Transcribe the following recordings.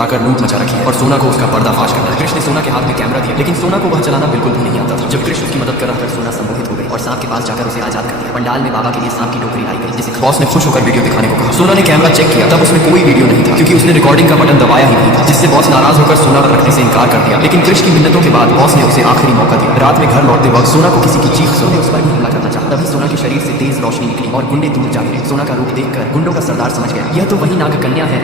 बताकर लूट मचा रखी है और सोना को उसका पर्दाफाश करना है। कृष्ण ने सोना के हाथ में कैमरा दिया, लेकिन सोना को वह चलाना बिल्कुल भी नहीं आता था। जब कृष्ण उसकी मदद कर रहा था, सोना सम्मोहित हो गई और सांप के पास जाकर उसे आजाद कर दिया। पंडाल में बाबा के लिए सांप की टोकरी लाई गई, जिसे बॉस ने खुश होकर वीडियो दिखाने को कहा। सोना ने कैमरा चेक किया, तब उसमें कोई वीडियो नहीं था, क्योंकि उसने रिकॉर्डिंग का बटन दबाया ही नहीं था, जिससे बॉस नाराज होकर सोना पर रखने से इनकार कर दिया। लेकिन कृष्ण की मिन्नतों के बाद बॉस ने उसे आखिरी मौका दिया। रात में घर लौटते वक्त सोना को किसी की चीख सुन उस पर भी हमला करना चाहा। तभी सोना के शरीर से तेज रोशनी निकली और गुंडे दूर जा गिरे। सोना का रूप देखकर गुंडों का सरदार समझ गया, यह तो वही नाग कन्या है।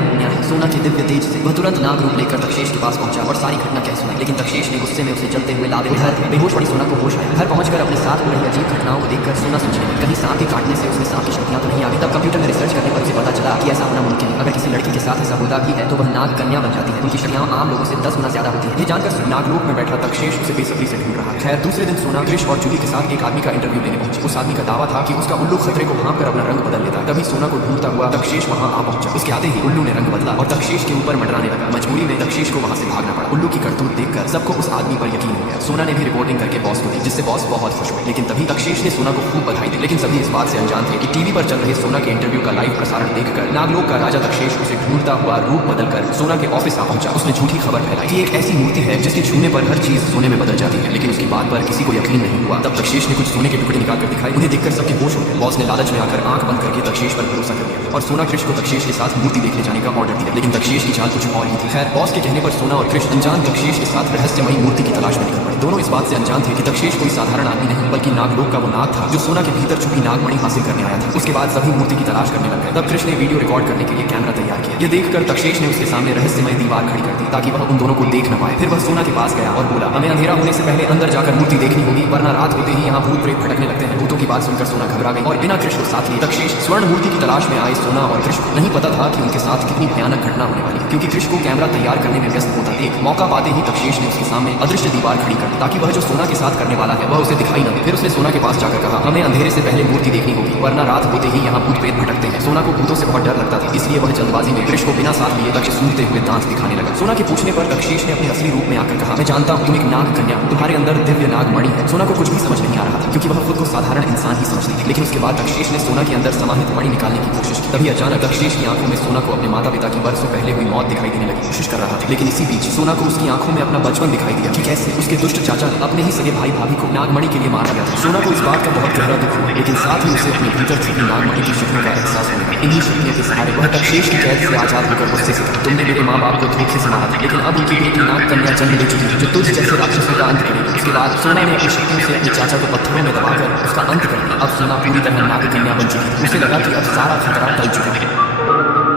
सोना के दिव्य तेज से वह तुरंत नाग रूप लेकर तक्षेश के पास पहुंचा और सारी घटना कह सुनाई। लेकिन तक्षेश ने गुस्से में उसे जलते हुए लादे। उधर बेहोश पड़ी सोना को होश आया। घर पहुंचकर अपने साथ हो रही अजीब घटनाओं को देखकर सोना सोचने लगी, कहीं सांप के काटने से उसमें सांप की शक्तियां तो नहीं आ गई। तब कंप्यूटर में रिसर्च करने पर उसे पता चला कि ऐसा होना मुमकिन है। अगर किसी लड़की के साथ ऐसा होता भी है तो वह नाग कन्या बन जाती है। उनकी शक्तियां आम लोगों से 10 गुना ज्यादा होती है। ये जानकर नागलोक में बैठा तक्षेश उसे बेसब्री से ढूंढ रहा है। खैर दूसरे दिन सोना कृष्ण और जूली के साथ एक आदमी का इंटरव्यू लेने पहुंची। उस आदमी का दावा था कि उसका उल्लू खतरे को भांप कर अपना रंग बदल लेता। तभी सोना को ढूंढता हुआ तक्षेश वहां आ पहुंचा। उसके आते ही उल्लू ने रंग बदला और तक्षेश के ऊपर मंडराने लगा। मजबूरी में तक्षेश को वहां से भागना पड़ा। उल्लू की करतूत देखकर सबको उस आदमी पर यकीन हो गया। सोना ने भी रिपोर्टिंग करके बॉस को दी, जिससे बॉस बहुत खुश हुए। लेकिन तभी तक्षेश ने सोना को खूब बधाई दी। लेकिन सभी इस बात से अनजान थे कि टीवी पर चल रहे सोना के इंटरव्यू का लाइव प्रसारण देखकर नागलोक का राजा तक्षेश उसे ढूंढता हुआ रूप बदलकर सोना के ऑफिस आ पहुंचा। उसने झूठी खबर फैलाई कि एक ऐसी मूर्ति है जिसके छूने पर हर चीज सोने में बदल जाती है। लेकिन उसकी बात पर किसी को यकीन नहीं हुआ। तब तक्षेश ने कुछ सोने के टुकड़े निकाल कर दिखाए। उन्हें देखकर सबके होश हो गए। बॉस ने लालच में आकर आंख बंद करके तक्षेश पर भरोसा कर लिया और सोना कृष्ण को तक्षेश के साथ मूर्ति देखने जाने का ऑर्डर दिया। लेकिन तक्षेश की चाल कुछ और ही थी। खैर बॉस के कहने पर सोना और कृष्ण अनजान तक्षेश के साथ रहस्यमयी मूर्ति की तलाश में निकल पड़े। दोनों इस बात से अनजान थे कि तक्षेश कोई साधारण आदमी नहीं, बल्कि नागलोक का वो नाग था जो सोना के भीतर छुपी नागमणि हासिल करने आया था। उसके बाद सभी मूर्ति की तलाश करने लग गए। तब कृष्ण ने वीडियो रिकॉर्ड करने के लिए कैमरा तैयार किया। ये देखकर तक्षेश ने उसके सामने रहस्यमय दीवार खड़ी कर दी ताकि वह उन दोनों को देख न पाए। फिर वह सोना के पास गया और बोला, हमें अंधेरा होने से पहले अंदर जाकर मूर्ति देखनी होगी, वरना रात होते ही यहाँ भूत प्रेत भटकने लगते हैं। भूतों की बात सुनकर सोना घबरा गई और बिना कृष्ण को साथ लिए तक्षेश स्वर्ण मूर्ति की तलाश में आए। सोना और कृष्ण को नहीं पता था कि उनके साथ कितनी भयानक घटना होने वाली, क्योंकि कृष्ण को कैमरा तैयार करने में व्यस्त होता देख मौका पाते ही तक्षेश ने उसके सामने अदृश्य दीवार खड़ी कर दी ताकि वह जो सोना के साथ करने वाला है वह उसे दिखाई न दे। फिर उसने सोना के पास जाकर कहा, हमें अंधेरे से पहले मूर्ति देखनी होगी, वरना रात होते ही यहाँ भूत प्रेत भटकते हैं। सोना को भूतों से बहुत डर लगता था, इसलिए वह जल्दबाजी में कृष्ण को बिना साथ लिए तक्षेश सूंघते हुए दांत दिखाने लगा। सोना के पूछने पर तक्षेश ने अपने असली रूप में आकर कहा, मैं जानता हूँ तुम एक नाग कन्या हो, तुम्हारे अंदर दिव्य नागमणि है। सोना को कुछ भी समझ नहीं आ रहा था, क्योंकि वह खुद को साधारण इंसान ही समझती थी। लेकिन उसके बाद तक्षेश ने सोना के अंदर समाहित मणि निकालने की कोशिश की। तभी अचानक तक्षेश की आंखों में सोना को अपने माता पिता की बरसों पहले हुई मौत दिखाई देने लगी। कोशिश कर रहा था, लेकिन इसी बीच सोना को उसकी आंखों में अपना बचपन दिखाई दिया कि कैसे उसके दुष्ट चाचा ने अपने ही सगे भाई भाभी को नागमणि के लिए मार दिया था। सोना को इस बात का बहुत गहरा दुख हुआ, लेकिन साथ ही उसे अपने भीतर छुपी नागमणि की शक्तियों का एहसास होने लगा। इन्हीं शक्तियों के सहारे वह तक्षेश की कैद से आजाद होकर गुस्से से कहा, तुमने मेरे माँ बाप को धोखे से मारा था, लेकिन अब उनकी बेटी नाग कन्या जन्म ले चुकी है जो तुझ जैसे राक्षसों का अंत करेगी। उसके बाद सोना ने अपनी शक्तियों से अपने चाचा को पत्थरों में दबाकर उसका अंत कर दिया। अब सोना पूरी तरह नाग कन्या बन चुकी थी। उसे लगा कि अब सारा खतरा टल चुका है।